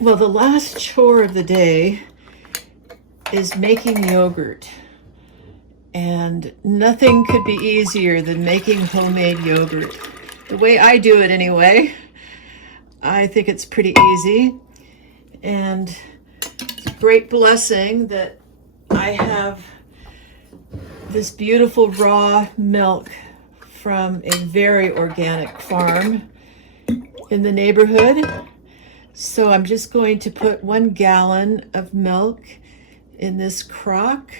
Well, the last chore of the day is making yogurt. And nothing could be easier than making homemade yogurt. The way I do it anyway. I think it's pretty easy. And it's a great blessing that I have this beautiful raw milk from a very organic farm in the neighborhood. So I'm just going to put 1 gallon of milk in this crock.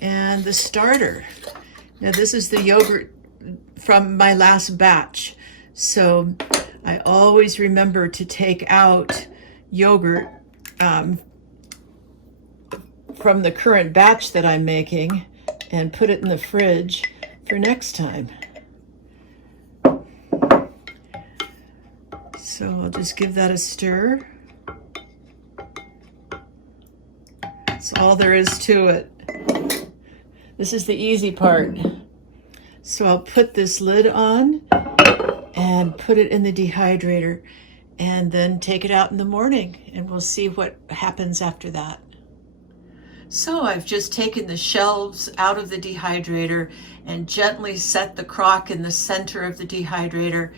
And the starter. Now this is the yogurt from my last batch. So I always remember to take out yogurt from the current batch that I'm making and put it in the fridge for next time. So I'll just give that a stir. That's all there is to it. This is the easy part. So I'll put this lid on and put it in the dehydrator and then take it out in the morning, and we'll see what happens after that. So I've just taken the shelves out of the dehydrator and gently set the crock in the center of the dehydrator,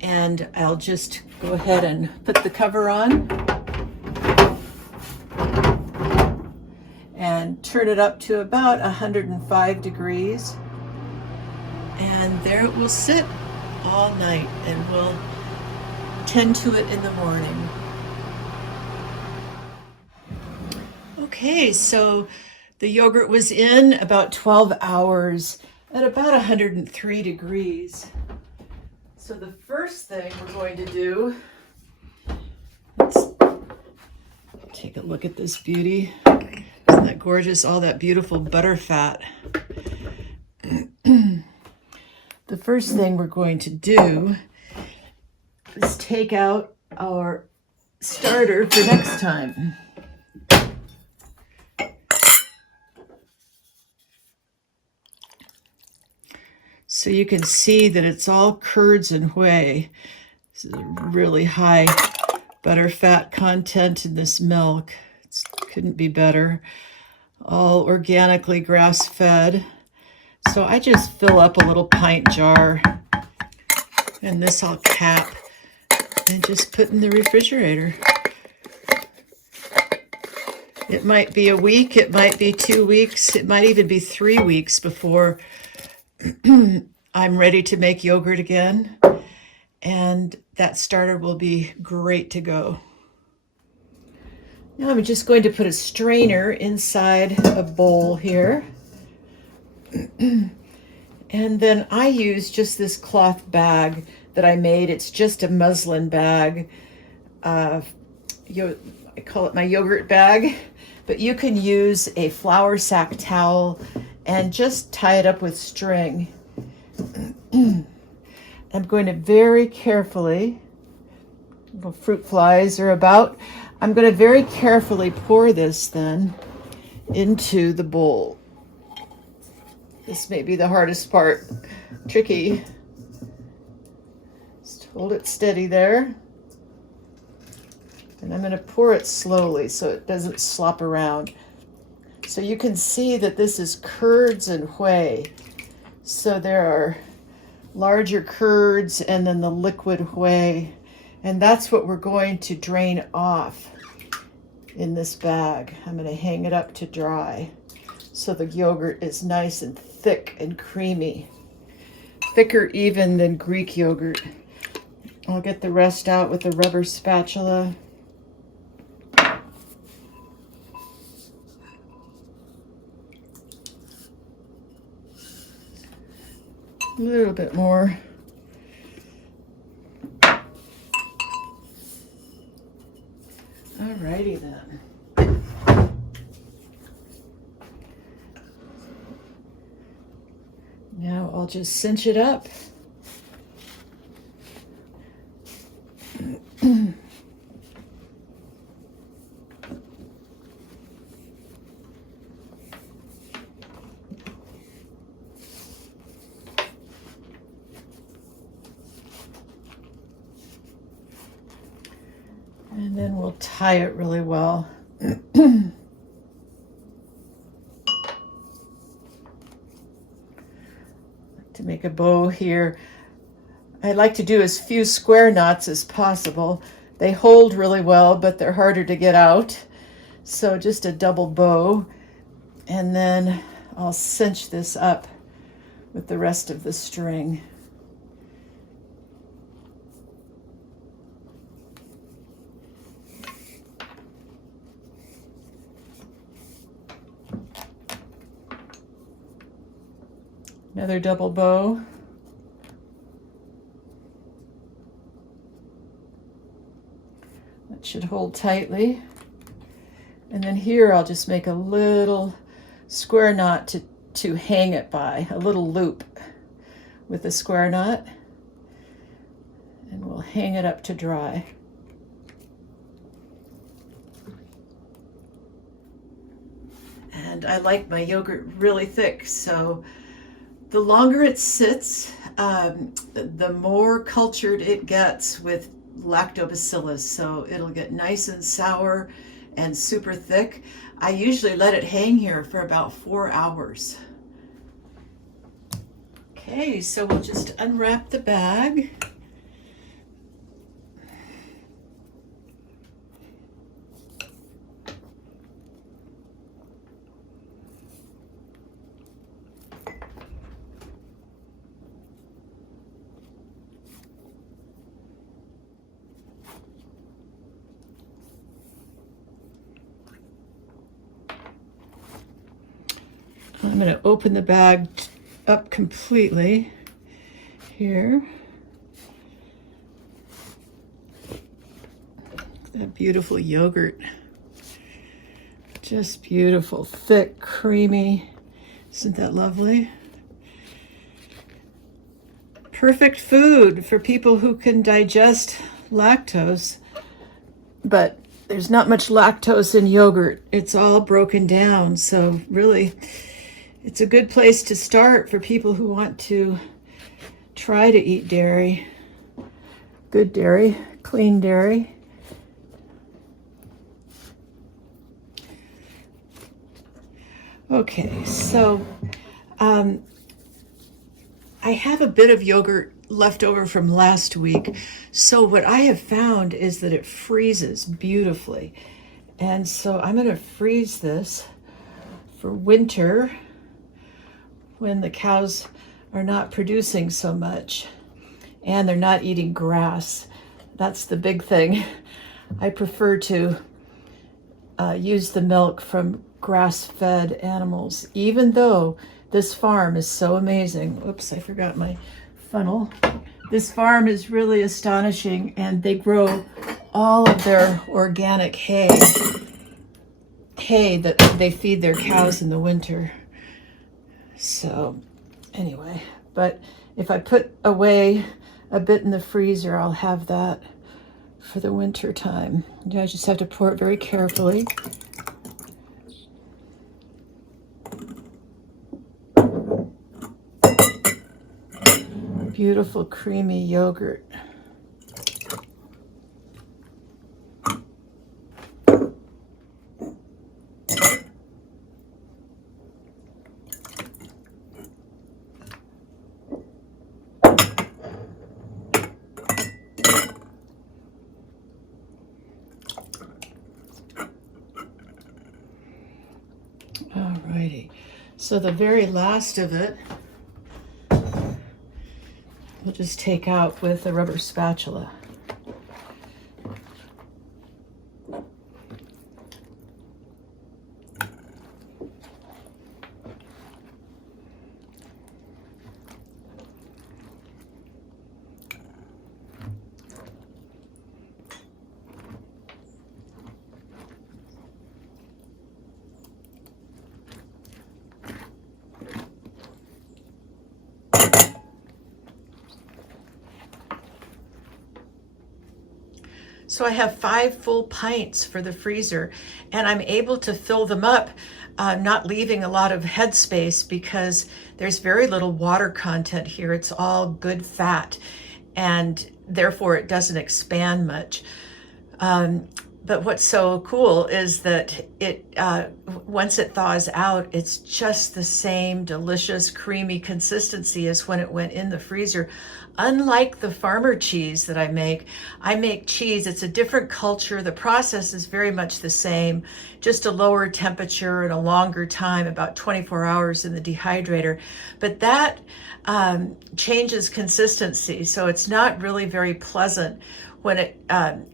and I'll just go ahead and put the cover on and turn it up to about 105 degrees. And there it will sit all night, and we'll tend to it in the morning. Okay, so the yogurt was in about 12 hours at about 103 degrees. So the first thing we're going to do, let's take a look at this beauty. Isn't that gorgeous? All that beautiful butter fat. The first thing we're going to do is take out our starter for next time. So you can see that it's all curds and whey. This is a really high butter fat content in this milk. It couldn't be better. All organically grass-fed. So I just fill up a little pint jar, and this I'll cap and just put in the refrigerator. It might be a week, it might be 2 weeks, it might even be 3 weeks before I'm ready to make yogurt again, and that starter will be great to go. Now I'm just going to put a strainer inside a bowl here. And then I use just this cloth bag that I made. It's just a muslin bag. I call it my yogurt bag, but you can use a flour sack towel and just tie it up with string. I'm going to very carefully, little fruit flies are about, I'm going to very carefully pour this then into the bowl. This may be the hardest part, tricky. Just hold it steady there. And I'm going to pour it slowly so it doesn't slop around. So you can see that this is curds and whey. So there are larger curds and then the liquid whey. And that's what we're going to drain off in this bag. I'm going to hang it up to dry so the yogurt is nice and thick and creamy. Thicker even than Greek yogurt. I'll get the rest out with a rubber spatula. A little bit more. Alrighty then. Now I'll just cinch it up. And then we'll tie it really well. To make a bow here, I like to do as few square knots as possible. They hold really well, but they're harder to get out. So just a double bow, and then I'll cinch this up with the rest of the string. Another double bow. That should hold tightly. And then here I'll just make a little square knot to hang it by, a little loop with a square knot. And we'll hang it up to dry. And I like my yogurt really thick, so the longer it sits, the more cultured it gets with lactobacillus. So it'll get nice and sour and super thick. I usually let it hang here for about 4 hours. Okay, so we'll just unwrap the bag. I'm going to open the bag up completely here. That beautiful yogurt. Just beautiful, thick, creamy. Isn't that lovely? Perfect food for people who can digest lactose, but there's not much lactose in yogurt. It's all broken down, so really it's a good place to start for people who want to try to eat dairy. Good dairy, clean dairy. Okay, so I have a bit of yogurt left over from last week. So what I have found is that it freezes beautifully. And so I'm going to freeze this for winter, when the cows are not producing so much and they're not eating grass. That's the big thing. I prefer to use the milk from grass-fed animals, even though this farm is so amazing. Oops, I forgot my funnel. This farm is really astonishing, and they grow all of their organic hay that they feed their cows in the winter. So anyway, but if I put away a bit in the freezer, I'll have that for the winter time. I just have to pour it very carefully. Beautiful creamy yogurt. Alrighty, so the very last of it, we'll just take out with a rubber spatula. So I have 5 full pints for the freezer, and I'm able to fill them up, not leaving a lot of headspace because there's very little water content here. It's all good fat, and therefore it doesn't expand much. But what's so cool is that once it thaws out, it's just the same delicious, creamy consistency as when it went in the freezer. Unlike the farmer cheese that I make cheese. It's a different culture. The process is very much the same, just a lower temperature and a longer time, about 24 hours in the dehydrator. But that changes consistency, so it's not really very pleasant when it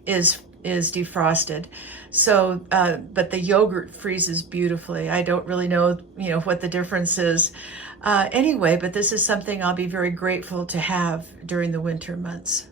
is defrosted. So, but the yogurt freezes beautifully. I don't really know, what the difference is. Anyway, but this is something I'll be very grateful to have during the winter months.